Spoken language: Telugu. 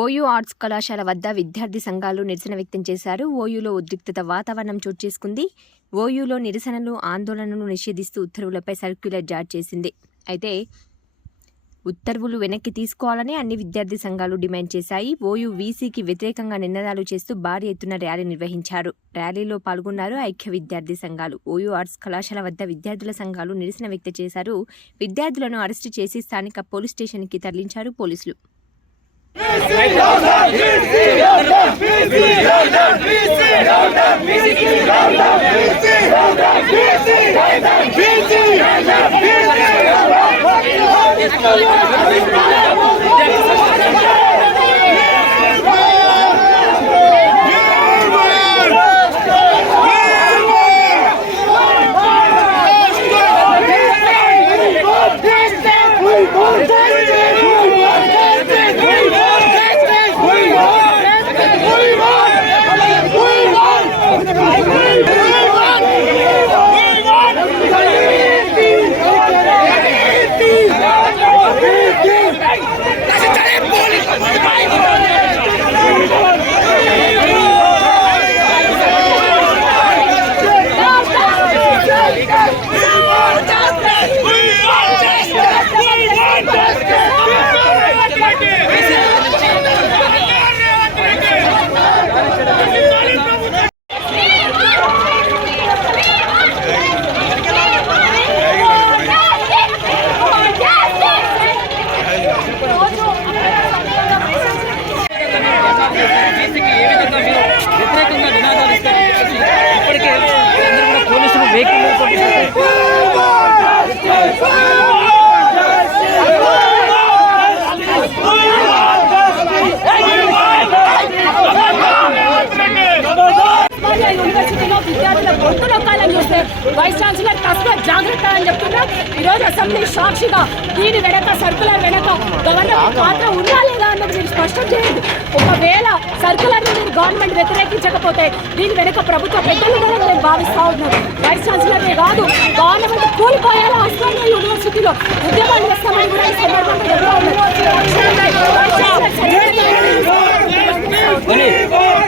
ఓయూ ఆర్ట్స్ కళాశాల వద్ద విద్యార్థి సంఘాలు నిరసన వ్యక్తం చేశారు. ఓయూలో ఉద్రిక్తత వాతావరణం చోటు చేసుకుంది. ఓయూలో నిరసనలు ఆందోళనలు నిషేధిస్తూ ఉత్తర్వులపై సర్క్యులర్ జారీ చేసింది. అయితే ఉత్తర్వులు వెనక్కి తీసుకోవాలని అన్ని విద్యార్థి సంఘాలు డిమాండ్ చేశాయి. ఓయూ వీసీకి వ్యతిరేకంగా నినాదాలు చేస్తూ భారీ ఎత్తున ర్యాలీ నిర్వహించారు. ర్యాలీలో పాల్గొన్నారు ఐక్య విద్యార్థి సంఘాలు. ఓయూ ఆర్ట్స్ కళాశాల వద్ద విద్యార్థుల సంఘాలు నిరసన వ్యక్తం చేశారు. విద్యార్థులను అరెస్టు చేసి స్థానిక పోలీస్ స్టేషన్కి తరలించారు పోలీసులు. Vice! యూనివర్సిటీలో విద్యార్థుల గొంతు నొక్కాలని చూస్తే వైస్ ఛాన్సలర్ తస్మ జాగ్రత్త అని చెప్తున్నా ఈరోజు అసెంబ్లీ సాక్షిగా దీని వెనక సర్కులర్ వెనక గవర్నమెంట్ పాత్ర ఉందా లేదా అన్నది మీరు స్పష్టం చేయండి. ఒకవేళ సర్కులర్ గవర్నమెంట్ వ్యతిరేకించకపోతే దీని వెనుక ప్రభుత్వ పెద్దలు కూడా నేను భావిస్తా ఉన్నాను వైస్ ఛాన్సలర్నే కాదు గవర్నమెంట్ కూలిపోయాలో ఆస్ట్రేలియా యూనివర్సిటీలో ఉద్యమాలు చేస్తామని కూడా ఈ సందర్భంగా